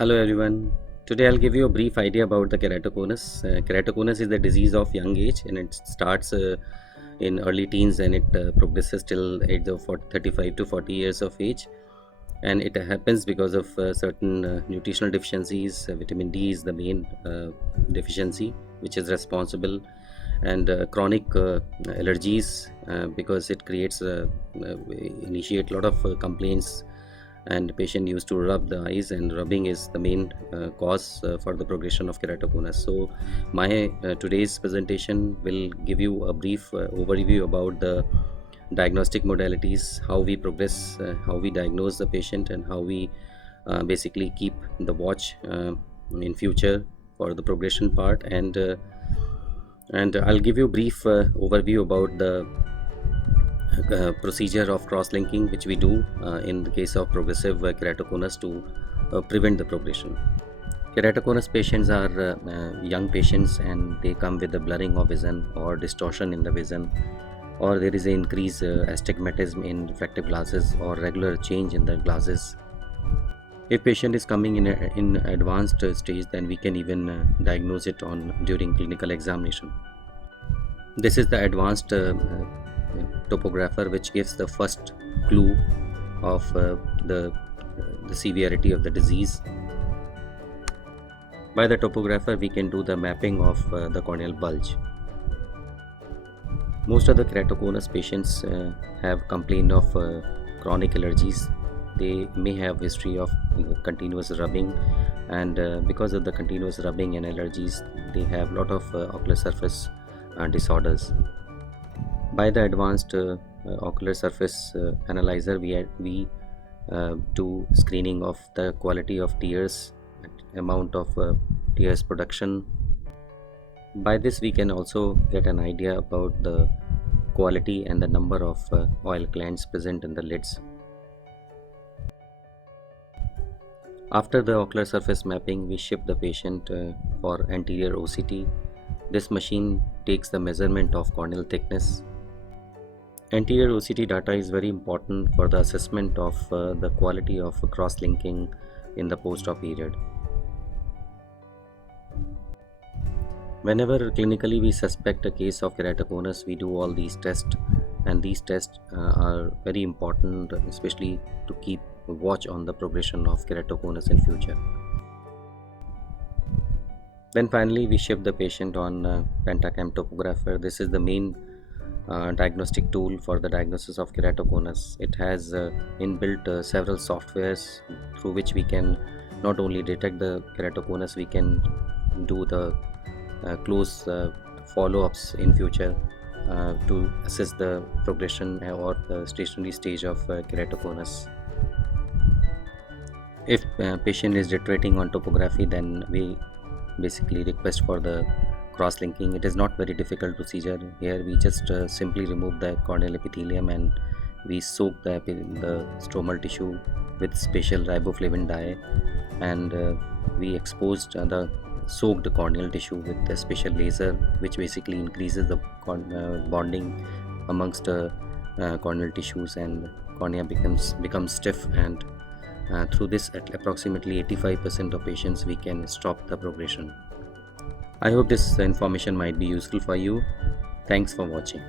Hello everyone. Today I'll give you a brief idea about the keratoconus. Keratoconus is the disease of young age and it starts in early teens and it progresses till age of 35 to 40 years of age. And it happens because of certain nutritional deficiencies. Vitamin D is the main deficiency which is responsible, and chronic allergies because it creates initiate a lot of complaints, and the patient used to rub the eyes, and rubbing is the main cause for the progression of keratoconus. So my today's presentation will give you a brief overview about the diagnostic modalities, how we progress, how we diagnose the patient, and how we basically keep the watch in future for the progression part. And I'll give you a brief overview about the procedure of cross-linking which we do in the case of progressive keratoconus to prevent the progression. Keratoconus patients are young patients, and they come with a blurring of vision or distortion in the vision, or there is an increased astigmatism in refractive glasses or regular change in the glasses. If patient is coming in advanced stage, then we can even diagnose it on during clinical examination. This is the advanced topographer, which gives the first clue of the severity of the disease. By the topographer, we can do the mapping of the corneal bulge. Most of the keratoconus patients have complained of chronic allergies. They may have history of continuous rubbing, and because of the continuous rubbing and allergies, they have lot of ocular surface disorders. By the advanced ocular surface analyzer, we do screening of the quality of tears, amount of tears production. By this we can also get an idea about the quality and the number of oil glands present in the lids. After the ocular surface mapping, we ship the patient for anterior OCT. This machine takes the measurement of corneal thickness. Anterior OCT data is very important for the assessment of the quality of cross-linking in the post-op period. Whenever clinically we suspect a case of keratoconus, we do all these tests, and these tests are very important, especially to keep a watch on the progression of keratoconus in future. Then finally we shift the patient on Pentacam topographer. This is the main diagnostic tool for the diagnosis of keratoconus. It has inbuilt several softwares through which we can not only detect the keratoconus, we can do the close follow-ups in future to assess the progression or the stationary stage of keratoconus. If patient is deteriorating on topography, then we basically request for the cross-linking. It is not very difficult procedure. Here we just simply remove the corneal epithelium, and we soak the stromal tissue with special riboflavin dye, and we exposed the soaked corneal tissue with a special laser, which basically increases the bonding amongst corneal tissues, and cornea becomes stiff, and through this, at approximately 85% of patients, we can stop the progression. I hope this information might be useful for you. Thanks for watching.